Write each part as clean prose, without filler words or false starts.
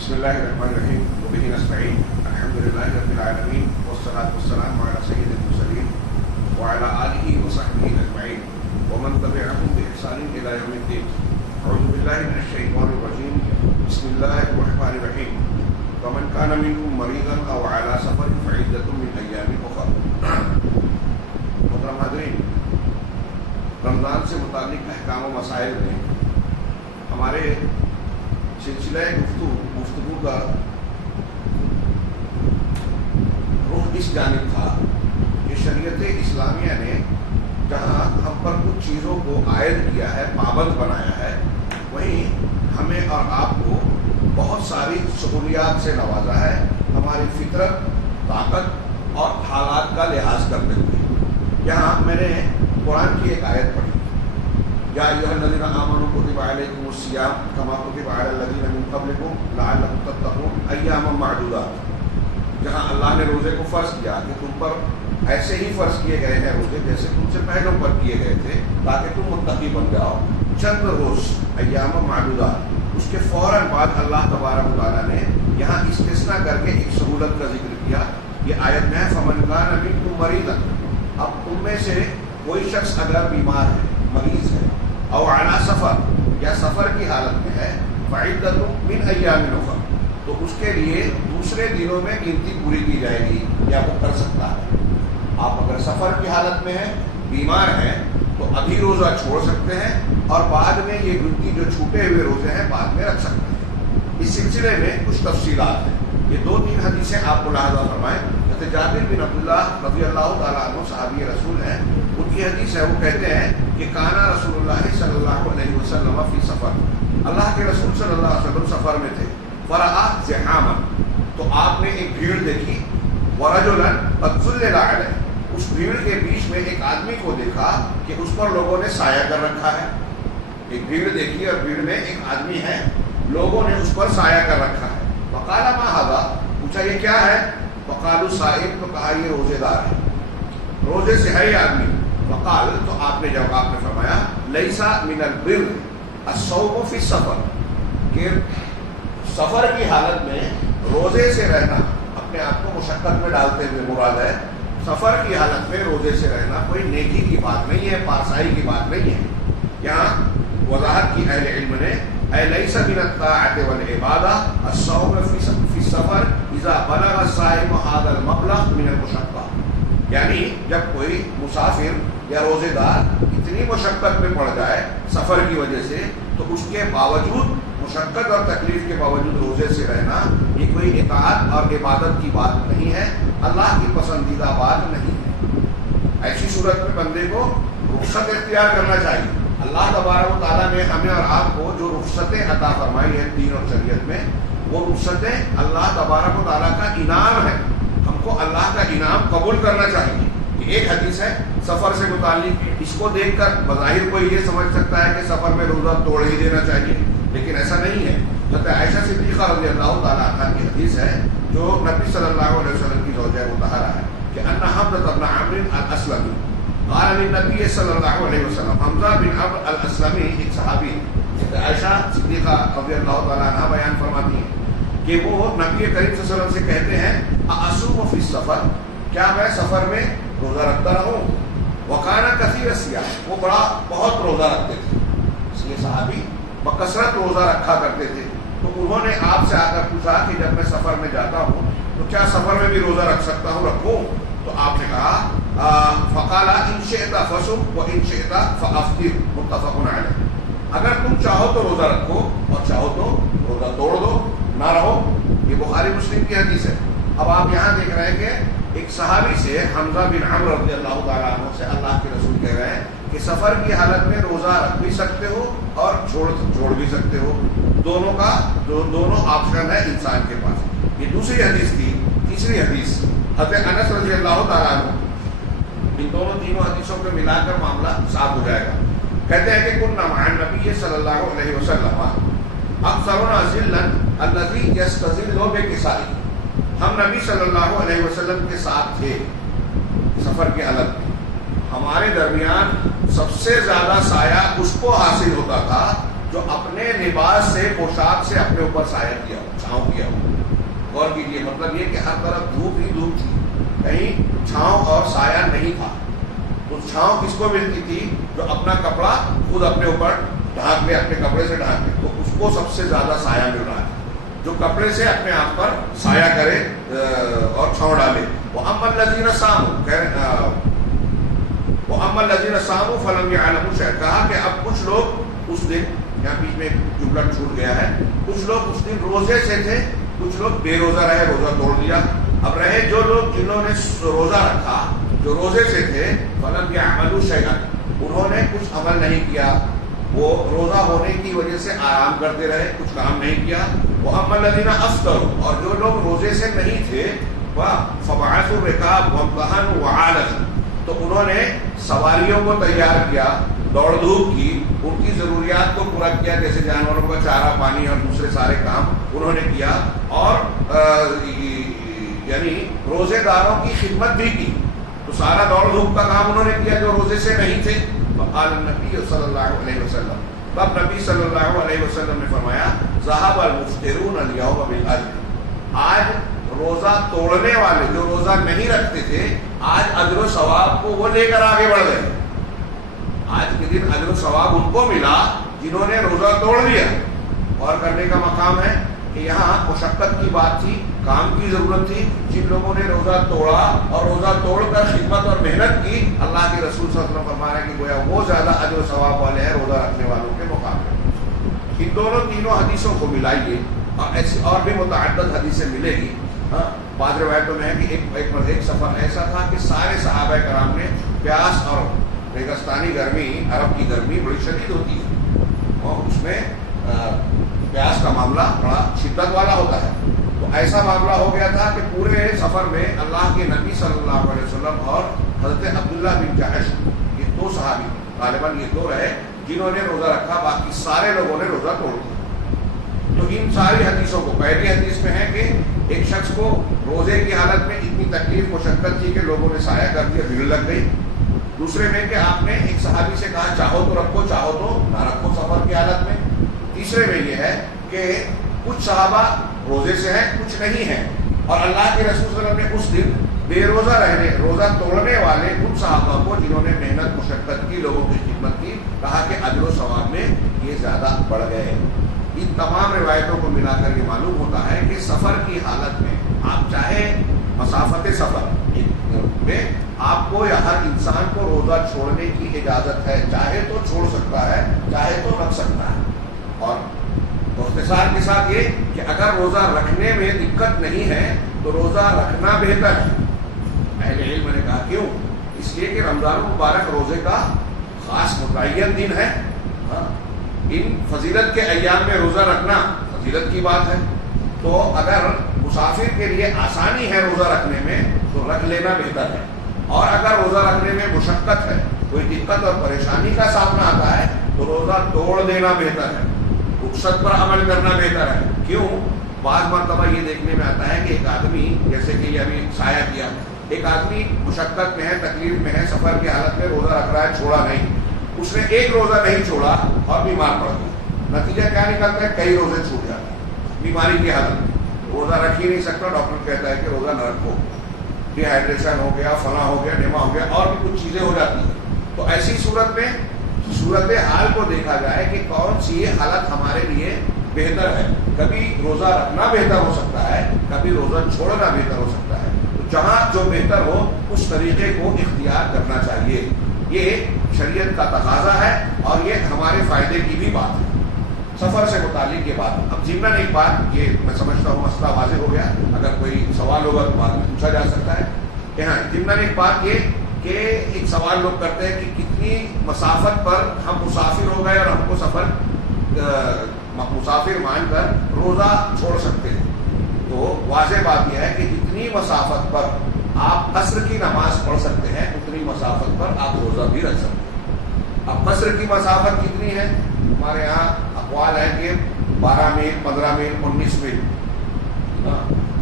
بسم الله الرحمن الرحيم وبه نستعين الحمد لله رب العالمين والصلاة والسلام على سيد المرسلين وعلى آله وصحبه أجمعين ومن تبعهم بإحسان إلى يوم الدين. أعوذ بالله من الشيطان الرجيم. بسم الله الرحمن الرحيم. فمن كان منكم مريضا أو على سفر فعدة من أيام أخرى. محترم حاضرین، رمضان سے متعلق احکام و مسائل میں ہمارے سلسلہ گفتگو کا رخ اس جانب تھا کہ شریعت اسلامیہ نے جہاں ہم پر کچھ چیزوں کو عائد کیا ہے، پابند بنایا ہے، وہیں ہمیں اور آپ کو بہت ساری سہولیات سے نوازا ہے، ہماری فطرت، طاقت اور حالات کا لحاظ کرتے ہوئے. یہاں میں نے قرآن کی ایک آیت پڑھی، یا ایھا الذین آمنوا کتب علیکم الصیام کما کتب علی الذین من قبلکم لعلکم تتقون ایاما معدودات، جہاں اللہ نے روزے کو فرض کیا کہ تم پر ایسے ہی فرض کیے گئے ہیں روزے جیسے تم سے پہلوں پر کیے گئے تھے تاکہ تم متقی بن جاؤ. چند روز، ایاما معدودات. اس کے فوراً بعد اللہ تبارک و تعالیٰ نے یہاں استثناء کر کے ایک سہولت کا ذکر کیا. یہ آیت میں ہے فمن کان منکم مریضا، اب تم میں سے کوئی شخص اگر بیمار ہے، مریض ہے، او علی سفر یا سفر کی حالت میں ہے، فعدۃ من ایام اخر، تو اس کے لیے دوسرے دنوں میں گنتی پوری کی جائے گی یا وہ کر سکتا ہے. آپ اگر سفر کی حالت میں ہیں، بیمار ہیں، تو ابھی روزہ چھوڑ سکتے ہیں اور بعد میں یہ گنتی جو چھوٹے ہوئے روزے ہیں بعد میں رکھ سکتے ہیں. اس سلسلے میں کچھ تفصیلات ہیں. یہ 2-3 حدیثیں آپ کو ملاحظہ فرمائیں. جابر بن عبداللہ رضی اللہ تعالیٰ عنہ صحابی رسول ہیں، ان کی حدیث ہے، وہ کہتے ہیں کہ کانا رسول اللہ صلی اللہ علیہ وسلم فی سفر، اللہ کے رسول صلی اللہ علیہ وسلم سفر میں تھے. فرآ زحاما، تو آپ نے ایک بھیڑ دیکھی، ورجلا قد ظلل علیہ، اس بھیڑ کے بیچ میں ایک آدمی کو دیکھا کہ اس پر لوگوں نے سایہ کر رکھا ہے. ایک بھیڑ دیکھی اور بھیڑ میں ایک آدمی ہے، لوگوں نے اس پر سایہ کر رکھا ہے. وقال ما ھذا، پوچھا یہ کیا ہے؟ وقالوا صائم، تو کہا یہ روزے دار ہے، روزے سے ہے یہ آدمی. وقال، تو آپ نے جواب میں فرمایا لیس من البر الصوم فی السفر، کہ سفر کی حالت میں روزے سے رہنا اپنے آپ کو مشقت میں ڈالتے ہوئے مراد ہے. سفر کی حالت میں روزے سے رہنا کوئی نیکی کی بات نہیں ہے، پارسائی کی بات نہیں ہے. یہاں وضاحت کی اہل علم نے اے لیس من الطاعۃ والعبادہ الصوم فی السفر اذا بلغ الصائم هذا المبلغ من المشقہ، یعنی جب کوئی مسافر یا روزے دار اتنی مشقت میں پڑ جائے سفر کی وجہ سے، تو اس کے باوجود، مشقت اور تکلیف کے باوجود روزے سے رہنا یہ کوئی اطاعت اور عبادت کی بات نہیں ہے، اللہ کی پسندیدہ بات نہیں ہے. ایسی صورت میں بندے کو رخصت اختیار کرنا چاہیے. اللہ تبارک و تعالیٰ نے ہمیں اور آپ کو جو رخصتیں عطا فرمائی ہیں دین اور شریعت میں، وہ رخصتیں اللہ تبارک و تعالیٰ کا انعام ہے. ہم کو اللہ کا انعام قبول کرنا چاہیے. یہ ایک حدیث ہے سفر سے متعلق، اس کو دیکھ کر بظاہر کوئی یہ سمجھ سکتا ہے کہ سفر میں روزہ توڑ ہی دینا چاہیے، لیکن ایسا نہیں ہے. حضرت عائشہ صدیقہ رضی اللہ تعالیٰ عنہا کی حدیث ہے جو نبی صلی اللہ علیہ وسلم کی زوجہ مطہرہ ہے کہ ان حمزہ بن عمرو الاسلمی قال للنبی صلی اللہ علیہ وسلم، حمزہ بن عمرو الاسلمی ایک صحابی، عائشہ صدیقہ رضی اللہ تعالیٰ عنہا بیان فرماتی ہیں کہ وہ نبی کریم صلی اللہ علیہ وسلم سے کہتے ہیں اصوم فی السفر، کیا میں سفر میں روزہ رکھتا رہوں؟ وکانا کثیر الصیام، وہ بہت روزہ رکھتے تھے، اس لیے صحابی بکثرت روزہ رکھا کرتے تھے. تو انہوں نے آپ سے آ کر پوچھا کہ جب میں سفر میں جاتا ہوں تو کیا سفر میں بھی روزہ رکھ سکتا ہوں، رکھوں؟ تو آپ نے کہا فقال ان شئت فصم وان شئت فافطر، متفق علیہ. اگر تم چاہو تو روزہ رکھو اور چاہو تو روزہ توڑ دو، نہ رہو. یہ بخاری مسلم کی حدیث ہے. اب آپ یہاں دیکھ رہے ہیں کہ ایک صحابی سے، حمزہ بن عمرو رضی اللہ تعالیٰ عنہ سے اللہ کے رسول کہہ رہے ہیں کہ سفر کی حالت میں روزہ رکھ بھی سکتے ہو اور چھوڑ بھی سکتے ہو، دونوں آپشن ہے انسان کے پاس. یہ دوسری حدیث تھی. تیسری حدیث حضرت انس رضی اللہ تعالیٰ عنہ. ان تینوں حدیثوں کو ملا کر معاملہ صاف ہو جائے گا. کہتے ہیں کہ كنا مع النبی صلی اللہ علیہ وسلم اکثرنا ذلا الذی یستظل بکسائہ، ہم نبی صلی اللہ علیہ وسلم کے ساتھ تھے سفر کی حالت میں، ہمارے درمیان سب سے زیادہ سایہ اس کو حاصل ہوتا تھا جو اپنے لباس سے پوشاک سے اپنے اوپر سایہ کیا ہو، چھاؤں کیا ہو. غور کیجیے، مطلب یہ کہ ہر طرف دھوپ ہی دھوپ تھی، کہیں چھاؤں اور سایہ نہیں تھا. تو چھاؤں کس کو ملتی تھی؟ جو اپنا کپڑا خود اپنے اوپر ڈھانک لے، اپنے کپڑے سے ڈھانک لے، تو اس کو سب سے زیادہ سایہ مل رہا ہے. جو کپڑے سے اپنے آپ پر سایہ کرے اور چھاؤں ڈالے. وَأَمَّا الَّذِينَ صَامُوا وَأَمَّا الَّذِينَ صَامُوا فَلَمْ يَعْلَمُوا شَيْئًا. کہا کہ اب کچھ لوگ اس دن، یہاں بیچ میں جملہ چھوٹ گیا ہے، کچھ لوگ اس دن روزے سے تھے، کچھ لوگ بے روزہ رہے، روزہ توڑ دیا. اب رہے جو لوگ جنہوں نے روزہ رکھا، جو روزے سے تھے، فَلَمْ يَعْمَلُوا شَيْئًا، انہوں نے کچھ عمل نہیں کیا، وہ روزہ ہونے کی وجہ سے آرام کرتے رہے، کچھ کام نہیں کیا. وَأَمَّا الَّذِينَ أَفْطَرُوا، اور جو لوگ روزے سے نہیں تھے، فَبَعَثُوا الرِّقَابَ وَامْتَحَنُوا وَعَالَجُوا، تو انہوں نے سواریوں کو تیار کیا، دوڑ دھوپ کی، ان کی ضروریات کو پورا کیا، جیسے جانوروں کا چارہ پانی اور دوسرے سارے کام انہوں نے کیا، اور یعنی روزے داروں کی خدمت بھی کی. تو سارا دوڑ دھوپ کا کام انہوں نے کیا جو روزے سے نہیں تھے. فقال النبی صلی اللہ علیہ وسلم، تب نبی صلی اللہ علیہ وسلم نے فرمایا ذهب المفطرون اليوم بالاجر، آج روزہ توڑنے والے جو روزہ نہیں رکھتے تھے، آج اجر و ثواب کو وہ لے کر آگے بڑھ گئے. آج کے دن اجر و ثواب ان کو ملا جنہوں نے روزہ توڑ دیا. اور کرنے کا مقام ہے کہ یہاں مشقت کی بات تھی، کام کی ضرورت تھی. جن لوگوں نے روزہ توڑا اور روزہ توڑ کر خدمت اور محنت کی، اللہ کے رسول صلی اللہ علیہ وسلم فرما رہے ہیں کہ گویا وہ زیادہ اجر و ثواب والے ہیں روزہ رکھنے والوں کے مقابلے. ان دونوں تینوں حدیثوں کو ملائیے، اور ایسی اور بھی متعدد حدیثیں ملے گی. بعض روایتوں میں ہے کہ ایک سفر ایسا تھا کہ سارے صحابہ کرام نے پیاس اور ریگستانی گرمی، عرب کی گرمی بڑی شدید ہوتی ہے، اور اس میں پیاس کا معاملہ بڑا شدت والا ہوتا ہے. تو ایسا معاملہ ہو گیا تھا کہ پورے سفر میں اللہ کے نبی صلی اللہ علیہ وسلم اور حضرت عبداللہ بن جحش، یہ دو صحابی غالباً یہ دو رہے جنہوں نے روزہ رکھا، باقی سارے لوگوں نے روزہ توڑ دیا. تو ان ساری حدیثوں کو، پہلی حدیث میں ہے کہ ایک شخص کو روزے کی حالت میں اتنی تکلیف مشقت تھی کہ لوگوں نے سایہ کر دیا، بھیڑ لگ گئی. دوسرے میں کہ آپ نے ایک صحابی سے کہا چاہو تو رکھو، چاہو تو نہ رکھو سفر کی حالت میں. تیسرے میں یہ ہے کہ کچھ صحابہ روزے سے ہیں، کچھ نہیں ہیں، اور اللہ کے رسول صلی اللہ علیہ وسلم نے اس دن بے روزہ رہنے، روزہ توڑنے والے ان صحابہ کو جنہوں نے محنت مشقت کی، لوگوں کی خدمت کی، کہا کہ اجر و ثواب میں یہ زیادہ بڑھ گئے. ان تمام روایتوں کو ملا کر یہ معلوم ہوتا ہے کہ سفر کی حالت میں آپ چاہے مسافت سفر میں آپ کو یا ہر انسان کو روزہ چھوڑنے کی اجازت ہے، چاہے تو چھوڑ سکتا ہے، چاہے تو رکھ سکتا ہے. اور اختصار کے ساتھ یہ کہ اگر روزہ رکھنے میں دقت نہیں ہے تو روزہ رکھنا بہتر ہے. اہل علم نے کہا کیوں؟ اس لیے کہ رمضان المبارک روزے کا خاص متعین دن ہے. ان فضیلت کے ایام میں روزہ رکھنا فضیلت کی بات ہے. تو اگر مسافر کے لیے آسانی ہے روزہ رکھنے میں تو رکھ لینا بہتر ہے، اور اگر روزہ رکھنے میں مشقت ہے، کوئی دقت اور پریشانی کا سامنا آتا ہے تو روزہ توڑ دینا بہتر ہے، رخصت پر عمل کرنا بہتر ہے. کیوں؟ بعض مرتبہ یہ دیکھنے میں آتا ہے کہ ایک آدمی، جیسے کہ یہ ابھی سایہ کیا، ایک آدمی مشقت میں ہے، تکلیف میں ہے، سفر کی حالت میں روزہ رکھ رہا ہے، چھوڑا نہیں، اس نے ایک روزہ نہیں چھوڑا اور بیمار پڑ گیا. نتیجہ کیا نکلتا ہے؟ کئی روزے چھوٹ جاتے ہیں بیماری کی حالت میں. روزہ رکھ ہی نہیں سکتا، ڈاکٹر کہتا ہے کہ روزہ نہ رکھو، ڈی ہائیڈریشن ہو گیا، فلاں ہو گیا، ڈیما ہو گیا، اور بھی کچھ چیزیں ہو جاتی ہیں. تو ایسی صورت میں صورت حال کو دیکھا جائے کہ کون سی حالت ہمارے لیے بہتر ہے. کبھی روزہ رکھنا بہتر ہو سکتا ہے، کبھی روزہ چھوڑنا بہتر ہو سکتا ہے. تو جہاں جو بہتر ہو اس طریقے کو اختیار کرنا چاہیے. یہ شریعت کا تقاضا ہے اور یہ ہمارے فائدے کی بھی بات ہے. سفر سے متعلق یہ بات. اب ضمن ایک بات، یہ میں سمجھتا ہوں مسئلہ واضح ہو گیا، اگر کوئی سوال ہوگا تو بعد میں پوچھا جا سکتا ہے. کہ ہاں ضمن ایک بات یہ کہ ایک سوال لوگ کرتے ہیں کہ کتنی مسافت پر ہم مسافر ہو گئے اور ہم کو سفر مسافر مان کر روزہ چھوڑ سکتے ہیں. تو واضح بات یہ ہے کہ جتنی مسافت پر آپ قصر کی نماز پڑھ سکتے ہیں اتنی مسافت پر آپ روزہ بھی رکھ سکتے ہیں. اب قصر کی مسافت کتنی ہے؟ ہمارے یہاں اقوال ہیں کہ 12 میل، 15 میل، 19 میل،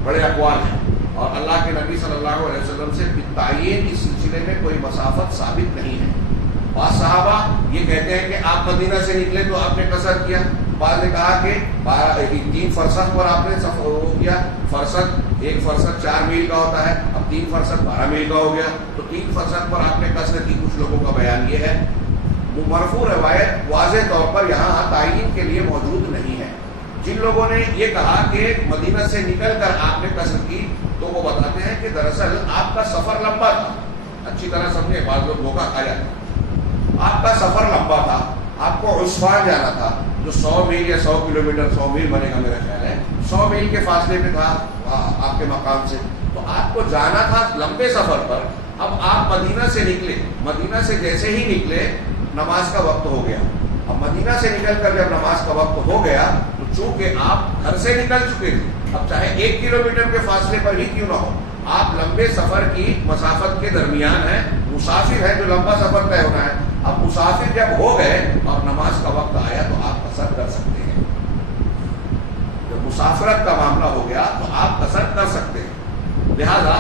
بڑے اقوال ہیں. اور اللہ کے نبی صلی اللہ علیہ وسلم سے تعین اس سلسلے میں کوئی مسافت ثابت نہیں ہے. بعض صحابہ یہ کہتے ہیں کہ آپ مدینہ سے نکلے تو آپ نے قصر کیا، بعض نے کہا کہ 3 فرسخ پر آپ نے وہ کیا، فرسخ 1 فرسخ 4 میل کا ہوتا ہے، اب 3 فرسخ 12 میل کا ہو گیا، تو 3 فرسخ پر آپ نے قصر کی۔ کچھ لوگوں کا بیان یہ ہے، مرفوع روایت واضح طور پر یہاں تعین کے لیے موجود نہیں ہے۔ جن لوگوں نے یہ کہا کہ مدینہ سے نکل کر آپ نے قصر کی، تو وہ بتاتے ہیں کہ دراصل آپ کا سفر لمبا تھا۔ اچھی طرح سمجھے، بعض لوگ دھوکہ کھا جاتے ہیں۔ آپ کا سفر لمبا تھا، آپ کو عثمان جانا تھا، جو 100 میل یا 100 کلومیٹر، 100 میل بنے گا میرا خیال ہے، 100 میل کے فاصلے پہ تھا آپ کے مقام سے، تو آپ کو جانا تھا لمبے سفر پر۔ اب آپ مدینہ سے نکلے، مدینہ سے جیسے ہی نکلے نماز کا وقت ہو گیا۔ اب مدینہ سے نکل کر جب نماز کا وقت ہو گیا تو چونکہ آپ گھر سے نکل چکے تھے، اب چاہے 1 کلومیٹر کے فاصلے پر ہی کیوں نہ ہو، آپ لمبے سفر کی مسافت کے درمیان ہیں، مسافر ہے جو لمبا سفر طے ہونا ہے۔ اب مسافر جب ہو گئے اور نماز کا وقت آیا تو آپ قصر کر سکتے ہیں۔ جب مسافرت کا معاملہ ہو گیا تو آپ قصر کر سکتے ہیں۔ لہذا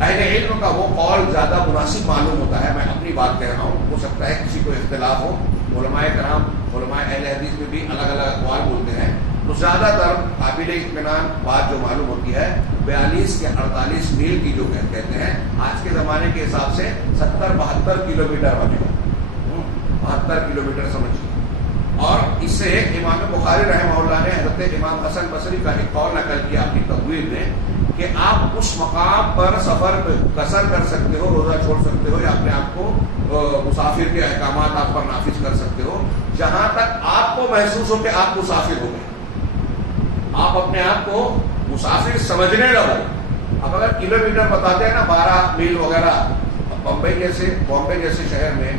اہل علم کا وہ قول زیادہ مناسب معلوم ہوتا ہے۔ میں اپنی بات کہہ رہا ہوں، ہو سکتا ہے کسی کو اختلاف ہو، علماء کرام، علماء اہل حدیث میں بھی الگ الگ اقوال بولتے ہیں، تو زیادہ تر قابل اطمینان بات جو معلوم ہوتی ہے 42 یا 48 میل کی جو کہتے ہیں، آج کے زمانے کے حساب سے 70-72 کلومیٹر بنے گا، 72 کلومیٹر سمجھیے۔ اور اس سے امام بخاری رحمہ اللہ نے حضرت امام حسن بصری کا ایک قول نقل کیا اپنی تقویر میں کہ آپ اس مقام پر سفر قصر کر سکتے ہو، روزہ چھوڑ سکتے ہو، یا اپنے آپ کو مسافر کے احکامات آپ پر نافذ کر سکتے ہو جہاں تک آپ کو محسوس ہو کہ آپ مسافر ہو گئے، آپ اپنے آپ کو مسافر سمجھنے لگو۔ اب اگر کلومیٹر بتاتے ہیں نا 12 میل وغیرہ، بمبئی جیسے شہر میں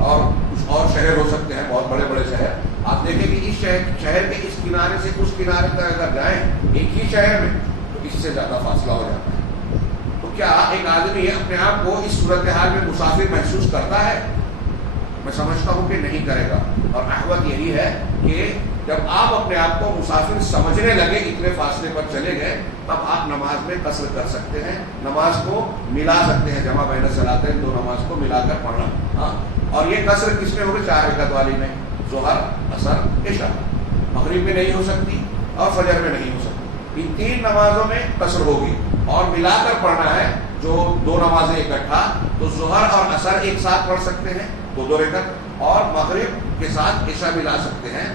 اور کچھ اور شہر ہو سکتے ہیں، بہت بڑے بڑے شہر، آپ دیکھیں کہ اس شہر کے اس کنارے سے اس کنارے تک اگر جائیں ایک ہی شہر میں تو اس سے زیادہ فاصلہ ہو جاتا ہے۔ تو کیا ایک آدمی اپنے آپ کو اس صورتحال میں مسافر محسوس کرتا ہے؟ میں سمجھتا ہوں کہ نہیں کرے گا، اور احوط یہی ہے کہ جب آپ اپنے آپ کو مسافر سمجھنے لگے، اتنے فاصلے پر چلے گئے، تب آپ نماز میں قصر کر سکتے ہیں، نماز کو ملا سکتے ہیں، جمع بین الصلاتین، دو نماز کو ملا کر پڑھنا۔ ہاں، اور یہ قصر کس میں ہوگی؟ 4 رکعت والی میں، ظہر، عصر، عشاء۔ مغرب میں نہیں ہو سکتی اور فجر میں نہیں ہو سکتی، ان 3 نمازوں میں قصر ہوگی، اور ملا کر پڑھنا ہے جو 2 نمازیں اکٹھا، تو ظہر اور عصر ایک ساتھ پڑھ سکتے ہیں 2 رکعت، اور مغرب کے ساتھ عشاء ملا سکتے ہیں،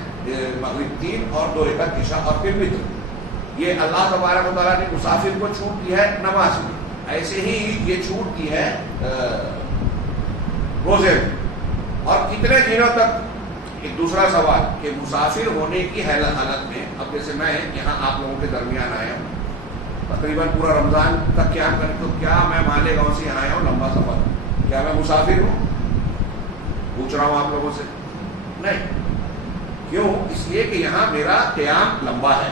مغرب 3 اور 2 رکعت عشاء، اور پھر وتر۔ یہ اللہ تبارک و تعالیٰ نے مسافر کو چھوٹ دی ہے نماز میں، ایسے ہی یہ چھوٹ دی ہے روزے میں۔ اور کتنے دنوں تک؟ ایک دوسرا سوال کہ مسافر ہونے کی حالت میں، اب جیسے میں یہاں آپ لوگوں کے درمیان آیا ہوں، تقریباً پورا رمضان تک قیام کریں، تو کیا میں مالیگاؤں سے یہاں آیا ہوں لمبا سفر، کیا میں مسافر ہوں؟ پوچھ رہا ہوں آپ لوگوں سے، نہیں۔ کیوں؟ اس لیے کہ یہاں میرا قیام لمبا ہے۔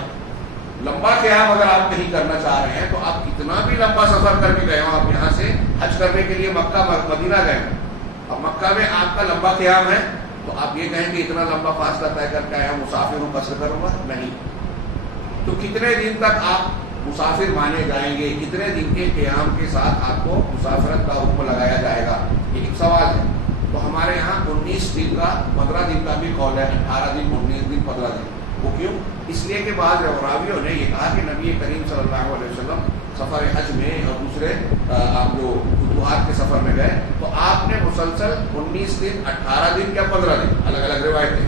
لمبا قیام اگر آپ کہیں کرنا چاہ رہے ہیں تو آپ کتنا بھی لمبا سفر کر کے گئے ہوں، آپ یہاں سے حج کرنے کے لیے مکہ مدینہ گئے ہوں، اب مکہ میں آپ کا لمبا قیام ہے، تو آپ یہ کہیں کہ اتنا لمبا فاصلہ طے کر کے آیا ہوں، مسافر ہوں، قصر کروں گا؟ نہیں۔ تو کتنے دن تک آپ مسافر مانے جائیں گے؟ کتنے دن کے قیام کے ساتھ آپ کو مسافرت کا حکم لگایا جائے گا؟ یہ ایک سوال ہے۔ تو ہمارے یہاں 19 دن کا، 15 دن کا بھی قول ہے، 18 دن، 19 دن، 15 دن۔ وہ کیوں؟ اس لیے کہ بعض راویوں نے یہ کہا کہ نبی کریم صلی اللہ علیہ وسلم سفر حج میں اور دوسرے آپ جو فتوحات کے سفر میں گئے تو آپ نے مسلسل 19 دن، 18 دن یا 15 دن، الگ الگ روایتیں،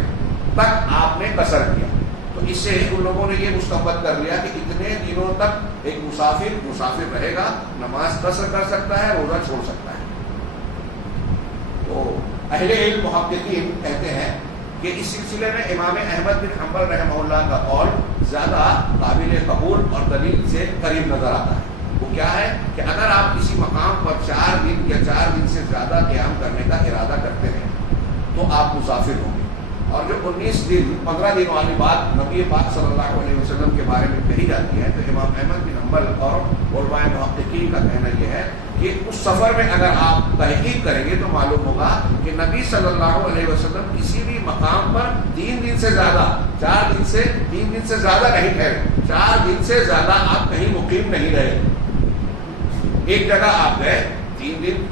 تک آپ نے قصر کیا۔ تو اس سے ان لوگوں نے یہ مستبد کر لیا کہ اتنے دنوں تک ایک مسافر رہے گا، نماز قصر کر سکتا ہے، روزہ چھوڑ سکتا ہے۔ تو اہل علم محققین کہتے ہیں کہ اس سلسلے میں امام احمد بن حنبل رحمہ اللہ کا قول زیادہ قابل قبول اور دلیل سے قریب نظر آتا ہے۔ وہ کیا ہے کہ اگر آپ کسی مقام پر 4 دن یا 4 دن سے زیادہ قیام کرنے کا ارادہ کرتے ہیں تو آپ مسافر ہوں گے۔ اور جو 19 دن 15 دن والی بات نبی پاک صلی اللہ علیہ وسلم کے بارے میں کہی جاتی ہے، تو امام احمد بن حنبل اور علماء محققین کا کہنا یہ ہے کہ اس سفر میں اگر آپ تحقیق کریں گے تو معلوم ہوگا کہ نبی صلی اللہ علیہ وسلم کسی بھی مقام پر 3 دن سے زیادہ، 3 دن سے زیادہ نہیں ٹھہرے، 4 دن سے زیادہ آپ کہیں مقیم نہیں رہے۔ ایک جگہ آپ گئے 3 دن،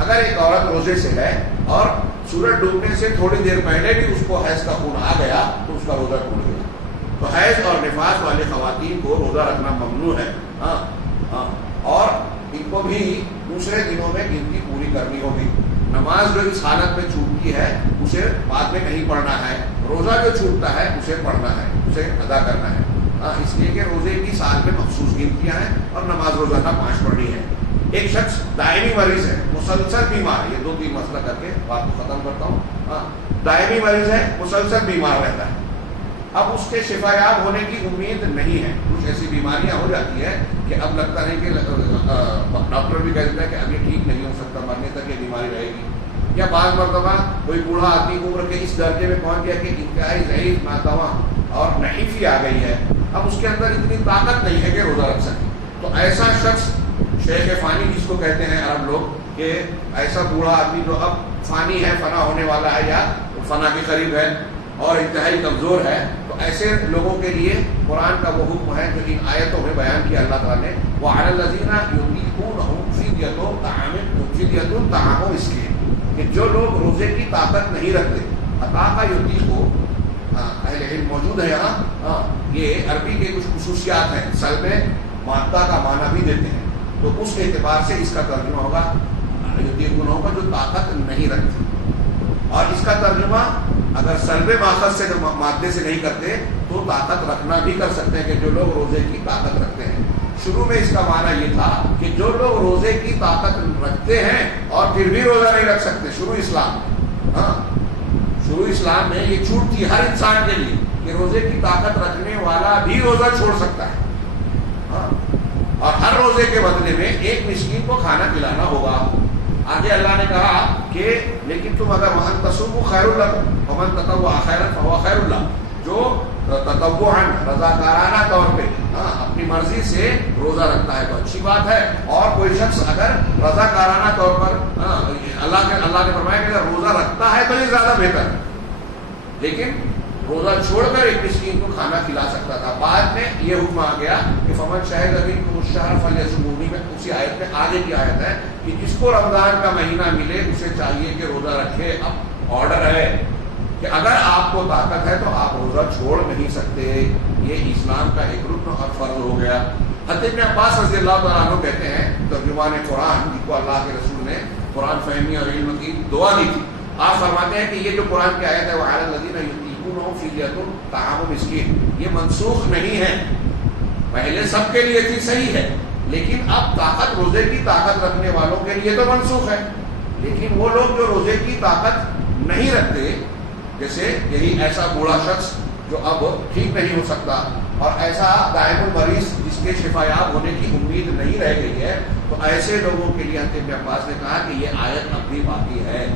اگر ایک عورت روزے سے ہے اور سورج ڈوبنے سے تھوڑی دیر پہلے بھی اس کو حیض کا خون آ گیا تو اس کا روزہ ٹوٹ گیا. تو حیض اور نفاس والی خواتین کو روزہ رکھنا ممنوع ہے. اور ان کو بھی دوسرے دنوں میں گنتی پوری کرنی ہوگی. نماز جو اس حالت میں چھوٹتی ہے اسے بعد میں نہیں پڑھنا ہے. روزہ جو چھوٹتا ہے اسے پڑھنا ہے, اسے ادا کرنا ہے. اس لیے کہ روزے کی سال میں مخصوص گنتیاں ہیں اور نماز روزانہ 5 پڑھنی ہے. ایک شخص دائمی مریض ہے, مسلسل بیمار ہے, یہ 2-3 مسئلہ کر کے بات کو ختم کرتا ہوں. دائمی مریض ہے, مسلسل بیمار رہتا ہے. اب اس کے شفا یاب ہونے کی امید نہیں ہے. کچھ ایسی بیماریاں ہو جاتی ہے کہ اب لگتا ہے کہ ڈاکٹر بھی کہہ دیتا ہے کہ ابھی ٹھیک نہیں ہو سکتا, مرنے تک یہ بیماری رہے گی. یا بعض مرتبہ کوئی بوڑھا آدمی عمر کے اس درجے میں پہنچ گیا کہ انتہائی ضعیف ناتواں اور نحیفی آ گئی ہے, اب اس کے اندر اتنی طاقت نہیں ہے کہ روزہ رکھ سکے. تو ایسا شخص شیخ فانی جس کو کہتے ہیں عرب لوگ, کہ ایسا بوڑھا آدمی جو اب فانی ہے, فنا ہونے والا ہے یا فنا کے قریب ہے اور انتہائی کمزور ہے, تو ایسے لوگوں کے لیے قرآن کا وہ حکم ہے جو ان آیتوں میں بیان کیا اللہ تعالیٰ نے. وَعَلَى الَّذِينَ يُطِيقُونَهُ فِدْيَةٌ طَعَامُ مِسْكِينٍ, کہ جو لوگ روزے کی طاقت نہیں رکھتے. عطا کا یطیقو اہل علم موجود ہے یہاں, یہ عربی کے کچھ خصوصیات ہیں, اصل میں مادہ کا معنی بھی دیتے ہیں, تو اس اعتبار سے اس کا ترجمہ ہوگا یطیقون ہوگا جو طاقت نہیں رکھتے. اور اس کا ترجمہ اگر سلب ماخذ سے مادے سے نہیں کرتے تو طاقت رکھنا بھی کر سکتے ہیں, کہ جو لوگ روزے کی طاقت رکھتے ہیں. شروع میں اس کا معنی یہ تھا کہ جو لوگ روزے کی طاقت رکھتے ہیں اور پھر بھی روزہ نہیں رکھ سکتے. شروع اسلام میں یہ چھوٹ تھی ہر انسان کے لیے کہ روزے کی طاقت رکھنے والا بھی روزہ چھوڑ سکتا ہے, اور ہر روزے کے بدلے میں ایک مسکین کو کھانا کھلانا ہوگا. آگے اللہ نے کہا کہ لیکن تم اگر وَأَن تَصُومُوا خَيْرٌ لَكُمْ وَمَن تَطَوَّعَ خَيْرًا فَهُوَ خَيْرٌ لَهُ, جو تطوعاً رضاکارانہ طور پہ اپنی مرضی سے روزہ رکھتا ہے تو اچھی بات ہے. اور کوئی شخص اگر رضاکارانہ طور پر اللہ نے فرمایا کہ اگر روزہ رکھتا ہے تو یہ زیادہ بہتر ہے, لیکن روزہ چھوڑ کر ایک مسکین کو کھانا کھلا سکتا تھا. بعد میں یہ حکم آ گیا کہ فمن شہد منکم الشہر فلیصمہ, میں اسی آیت میں آگے کی آیت ہے کہ جس کو رمضان کا مہینہ ملے اسے چاہیے کہ روزہ رکھے. اب آرڈر ہے کہ اگر آپ کو طاقت ہے تو آپ روزہ چھوڑ نہیں سکتے. یہ اسلام کا ایک رکن اور فرض ہو گیا. حضرت ابن عباس رضی اللہ تعالیٰ عنہ کہتے ہیں, ترجمان قرآن جن کو اللہ کے رسول نے قرآن فہمی اور علم کی دعا دی تھی, آپ فرماتے ہیں کہ یہ جو قرآن کی آیت ہے وَعَلَى الَّذِينَ يُطِيقُونَهُ فِدْيَةٌ طَعَامُ مِسْكِينٍ, یہ منسوخ نہیں ہے. پہلے سب کے لیے تھی, صحیح ہے, لیکن اب طاقت روزے کی طاقت رکھنے والوں کے لیے تو منسوخ ہے. لیکن وہ لوگ جو روزے کی طاقت نہیں رکھتے, جیسے یہی ایسا بوڑھا شخص جو اب ٹھیک نہیں ہو سکتا اور ایسا دائم المریض جس کے شفا یاب ہونے کی امید نہیں رہ گئی ہے, تو ایسے لوگوں کے لیے حضرت ابن عباس نے کہا کہ یہ آیت اب بھی باقی ہے.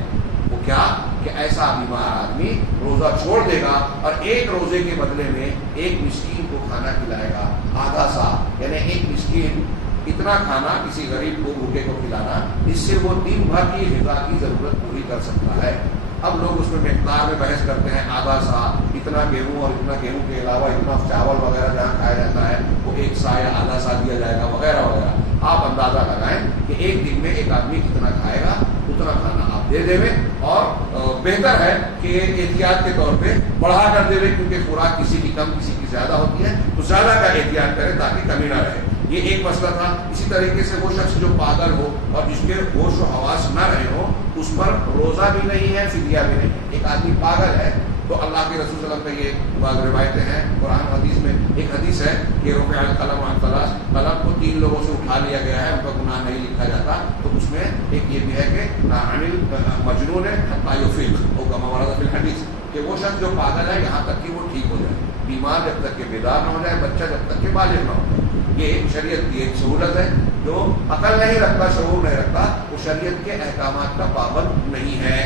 وہ کیا کہ ایسا بیمار آدمی روزہ چھوڑ دے گا اور ایک روزے کے بدلے میں ایک مسکین کو کھانا کھلائے گا, آدھا سا, یعنی ایک مسکین اتنا کھانا کسی غریب کو بھوکے کو کھلانا, اس سے وہ دن بھر کی غذا کی ضرورت پوری کر سکتا ہے. اب لوگ اس میں مقدار میں بحث کرتے ہیں, آدھا سا, اتنا گیہوں, اور اتنا گیہوں کے علاوہ اتنا چاول وغیرہ جہاں کھایا جاتا ہے وہ ایک سا یا آدھا سا دیا جائے گا وغیرہ وغیرہ. آپ اندازہ لگائیں کہ ایک دن میں ایک آدمی کتنا کھائے گا, اتنا کھانا آپ دے دیں. اور بہتر ہے کہ احتیاط کے طور پہ بڑھا کر دے, کیونکہ خوراک کسی کی کم کسی کی زیادہ ہوتی ہے, تو زیادہ کا احتیاط کریں تاکہ کمی نہ رہے. یہ ایک مسئلہ تھا. اسی طریقے سے وہ شخص جو پاگل ہو اور جس کے ہوش و حواس نہ رہے ہو, اس پر روزہ بھی نہیں ہے, فدیہ بھی نہیں ہے. ایک آدمی پاگل ہے تو اللہ کے رسول صلی اللہ علیہ وسلم کا یہ بعض روایتیں ہیں قرآن حدیث میں. ایک حدیث ہے کہ رفع القلم عن ثلاث, قلم کو 3 لوگوں سے اٹھا لیا گیا ہے, ان کا گناہ نہیں لکھا جاتا. تو اس میں ایک یہ بھی ہے کہ عن المجنون حتى يفيق, او كما ورد في الحديث, کہ وہ شخص جو پاگل ہے یہاں تک کہ وہ ٹھیک ہو جائے. بیمار جب تک کہ بیدار نہ ہو جائے, بچہ جب تک کہ بالغ نہ ہو جائے. یہ شریعت کی ایک سہولت ہے. جو عقل نہیں رکھتا, شعور نہیں رکھتا, وہ شریعت کے احکامات کا پابند نہیں ہے.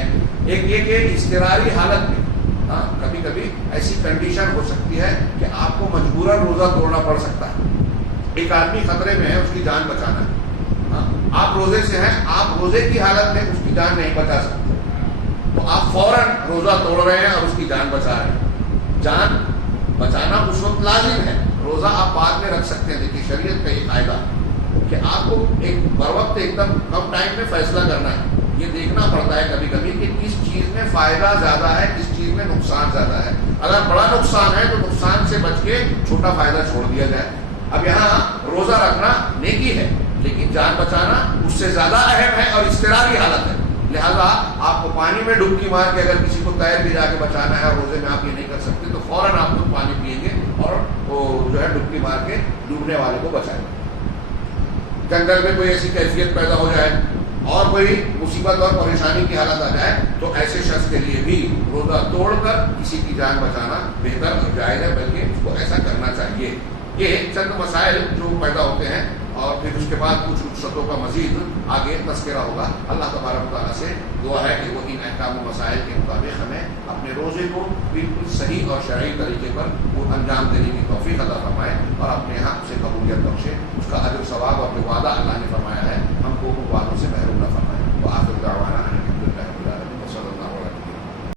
ایک یہ کہ اضطراری حالت میں کبھی کبھی ایسی کنڈیشن ہو سکتی ہے کہ آپ کو مجبوراً روزہ توڑنا پڑ سکتا ہے. ایک آدمی خطرے میں ہے, اس کی جان بچانا ہے, آپ روزے سے ہیں, آپ روزے کی حالت میں اس کی جان نہیں بچا سکتے, تو آپ فوراً روزہ توڑ رہے ہیں اور اس کی جان بچا رہے ہیں. جان بچانا اس وقت لازم ہے, روزہ آپ بعد میں رکھ سکتے ہیں. دیکھیے شریعت کا یہ قاعدہ کہ آپ کو ایک بر وقت ایک دم کم ٹائم میں فیصلہ کرنا ہے یہ دیکھنا پڑتا ہے کبھی کبھی کہ کس چیز میں فائدہ زیادہ ہے، کس چیز میں نقصان زیادہ ہے. اگر بڑا نقصان ہے تو نقصان سے بچ کے چھوٹا فائدہ چھوڑ دیا جائے. اب یہاں روزہ رکھنا نیکی ہے لیکن جان بچانا اس سے زیادہ اہم ہے اور اضطراری حالت ہے. لہذا آپ کو پانی میں ڈبکی مار کے اگر کسی کو تیر کے جا کے بچانا ہے اور روزے میں آپ یہ نہیں کر سکتے تو فوراً آپ خود پانی پئیں گے اور وہ جو ہے ڈبکی مار کے ڈوبنے والے کو بچائیں گے. جنگل میں کوئی ایسی کیفیت پیدا ہو جائے اور کوئی مصیبت اور پریشانی کی حالت آ جائے تو ایسے شخص کے لیے بھی روزہ توڑ کر کسی کی جان بچانا بہتر اور جائز ہے، بلکہ اس کو ایسا کرنا چاہیے. یہ چند مسائل جو پیدا ہوتے ہیں اور پھر اس کے بعد کچھ رخصتوں کا مزید آگے تذکرہ ہوگا. اللہ تبارک تعالیٰ سے دعا ہے کہ وہ ان احکام و مسائل کے مطابق ہمیں اپنے روزے کو بالکل صحیح اور شرعی طریقے پر وہ انجام دینے کی توفیق عطا فرمائے اور اپنے یہاں سے قبولیت بخشے. اس کا اجر ثواب اور جو وعدہ اللہ نے فرمایا ہے ہم کو ان وعدوں سے محروم نہ فرمائے. وآخر دعوانا